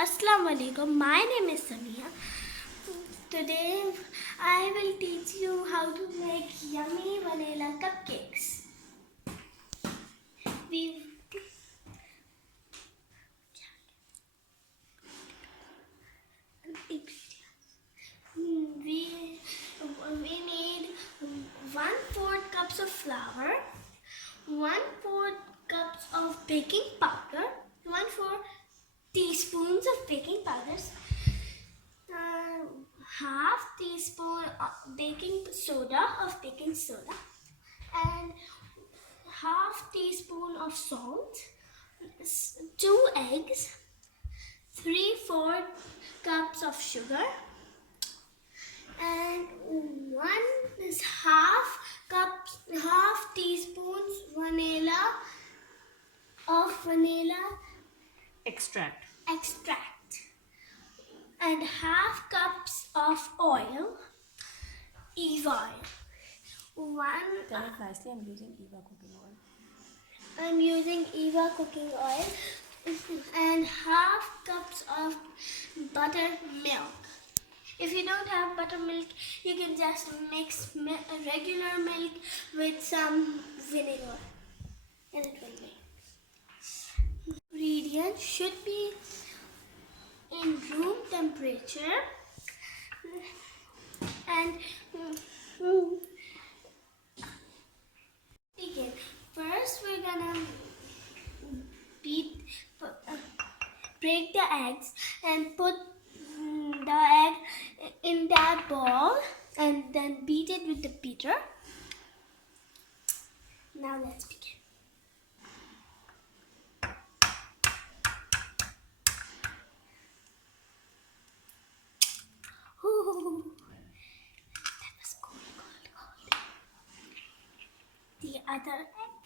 Assalamu alaikum. My name is Samia. Today I will teach you how to make yummy vanilla cupcakes. We we need 1/4 cups of flour, 1/4 cups of baking powder, 1/4 teaspoons of baking powders, half teaspoon of baking soda, and half teaspoon of salt, 2 eggs, 3/4 cups of sugar, and half teaspoons vanilla Extract. and half cups of oil, Eve oil. Tell it nicely. I'm using Eva cooking oil. I'm using Eva cooking oil and half cups of buttermilk. If you don't have buttermilk, you can just mix regular milk with some vinegar and it will make. Ingredients should be in room temperature and begin. First we're gonna break the eggs and put the egg in that bowl and then beat it with the beater. Now let's begin. Ooh, that was cold. The other egg.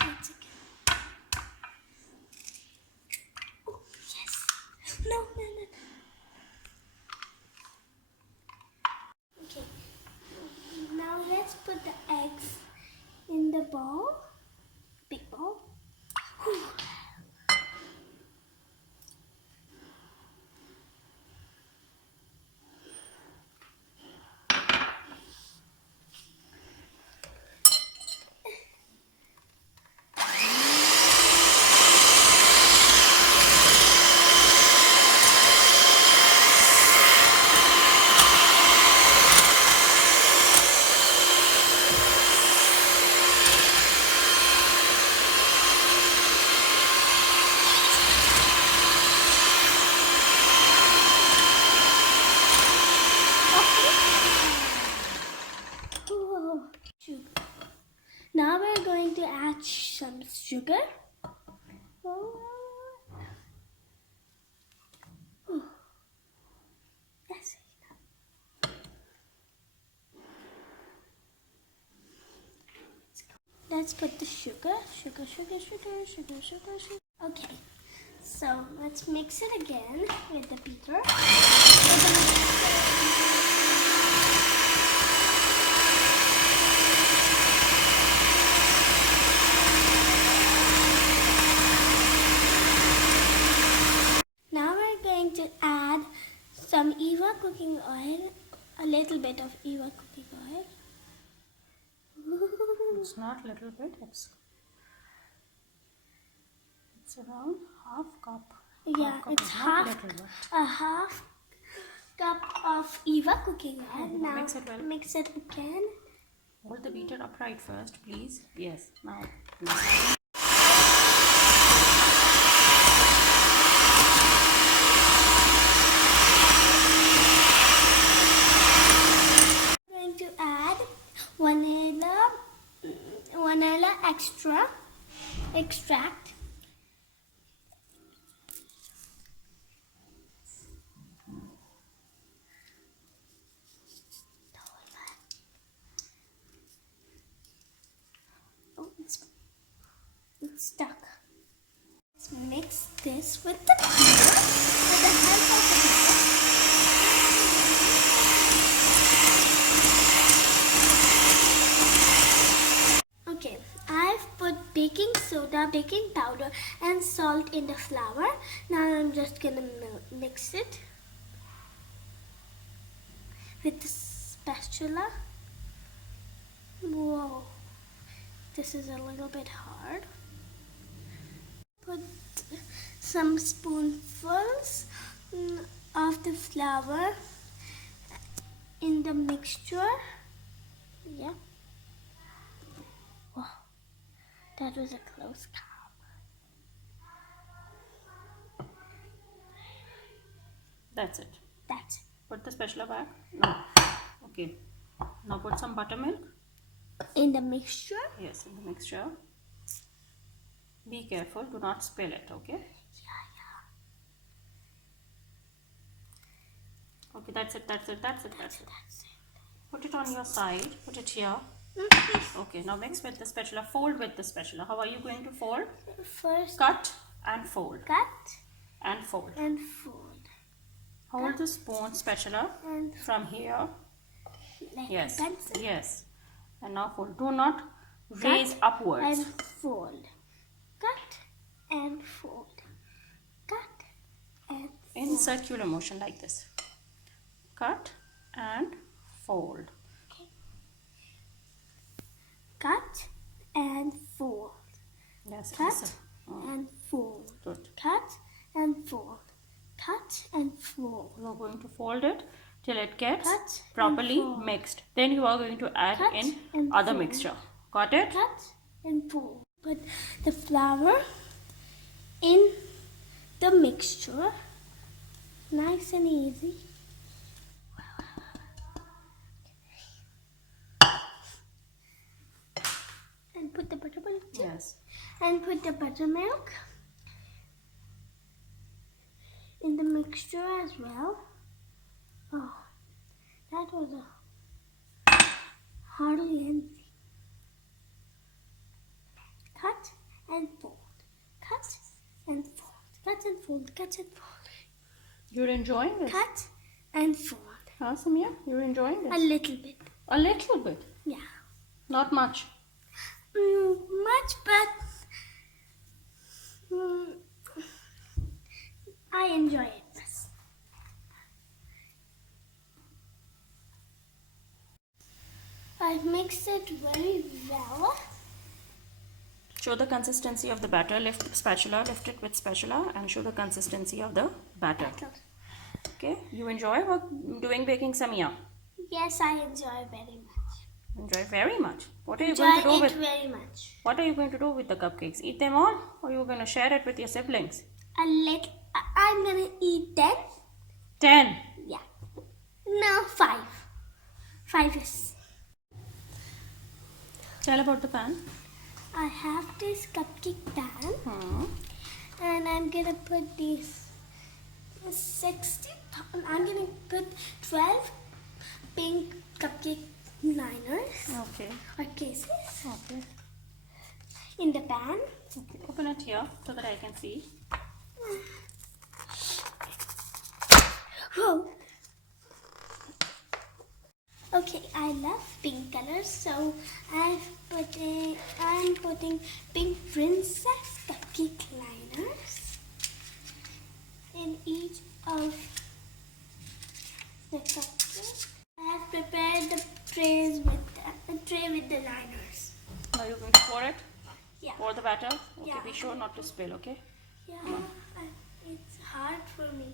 Once again. Oh, yes. No. Okay. Now let's put the eggs in the bowl. Big bowl. Whew. Now we're going to add some sugar. That's it. Let's put the sugar. Okay, so let's mix it again with the beater. To add some Eva cooking oil, a little bit of Eva cooking oil. It's not little bit. It's around half cup. Yeah, it's a half cup of Eva cooking oil. Now mix it well. Mix it again. Hold the beater upright first, please. Yes. Now. To add vanilla extract. Oh, it's stuck. Let's mix this with the beater with the help of the beater. baking powder and salt in the flour. Now I'm just gonna mix it with the spatula. Whoa, this is a little bit hard. Put some spoonfuls of the flour in the mixture. Yeah. Wow, that was a close call. That's it. That's it. Put the spatula back. No. Okay. Now put some buttermilk. In the mixture? Yes, in the mixture. Be careful. Do not spill it. Okay. Yeah. Okay. That's it. That's it. That's it. That's it. Put it on your side. Put it here. Okay. Now mix with the spatula. Fold with the spatula. How are you going to fold? First, Cut and fold. cut And fold. and fold. Hold the spoon spatula And from here. like Yes. a pencil. Yes. And now fold. Do not raise upwards. And fold. Cut and fold. Cut and In circular motion like this. Cut and fold. okay. Cut and fold. Yes. Cut yes. and fold. Good. Cut and fold. Cut and fold. You are going to fold it till it gets Cut and properly fold. mixed. Then you are going to add Cut in and other fold. mixture. Got it? Cut and fold. Put the flour in the mixture. Nice and easy. And put the buttermilk. Yes. And put the buttermilk in the mixture as well. Oh, that was hardly anything. Cut and fold. Cut and fold. Cut and fold. Cut and fold. You're enjoying this? Cut and fold. Huh, Samia? You're enjoying A this? little bit. A little bit. Yeah. Not much. Much, but I enjoy it. I've mixed it very well. Show the consistency of the batter. Lift the spatula. Lift it with spatula and show the consistency of the batter. Okay. You enjoy doing baking, Samia? Yes, I enjoy very much. Enjoy very much. What are you Enjoy going to do it with? very much. What are you going to do with the cupcakes? Eat them all, or you going to share it with your siblings? A little. I'm gonna eat 10. 10. Yeah. No, 5. 5 is. Tell about the pan. I have this cupcake pan, Hmm. and I'm gonna put these 60. I'm gonna put 12 pink cupcake liners Okay. or cases Okay. in the pan. Okay. Open it here so that I can see. Whoa. Okay, I love pink colors, so I'm putting pink princess cupcake liners in each of the cupcakes. I have prepared the tray with the liners. Now you're going to pour it. Yeah. Pour the batter. Okay. Yeah. Be sure not to spill. Okay. Yeah, it's hard for me.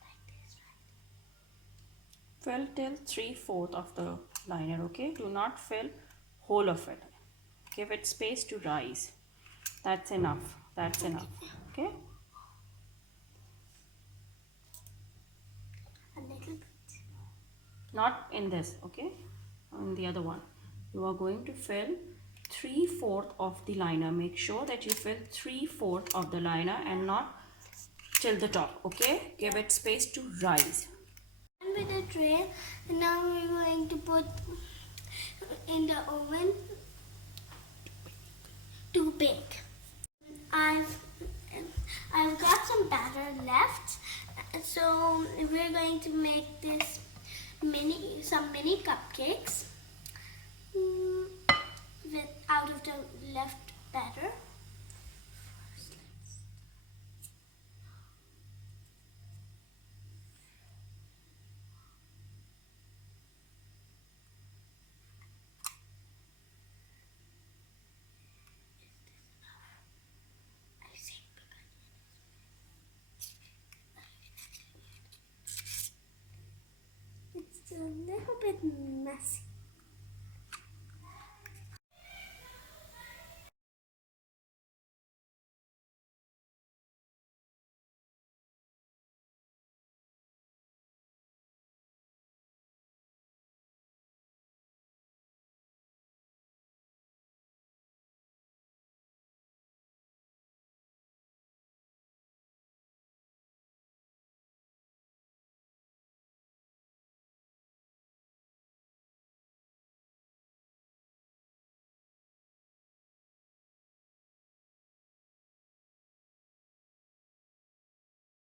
Like this, right? Fill till 3/4 of the liner. Okay. Do not fill whole of it. Give it space to rise. That's enough. That's enough. Okay. A little bit. Not in this. Okay. In the other one. You are going to fill 3/4 of the liner. Make sure that you fill 3/4 of the liner and not till the top. Okay. Give it space to rise. And with the tray, now we're going to put in the oven to bake. I've got some batter left, so we're going to make this some mini cupcakes. out of the left batter.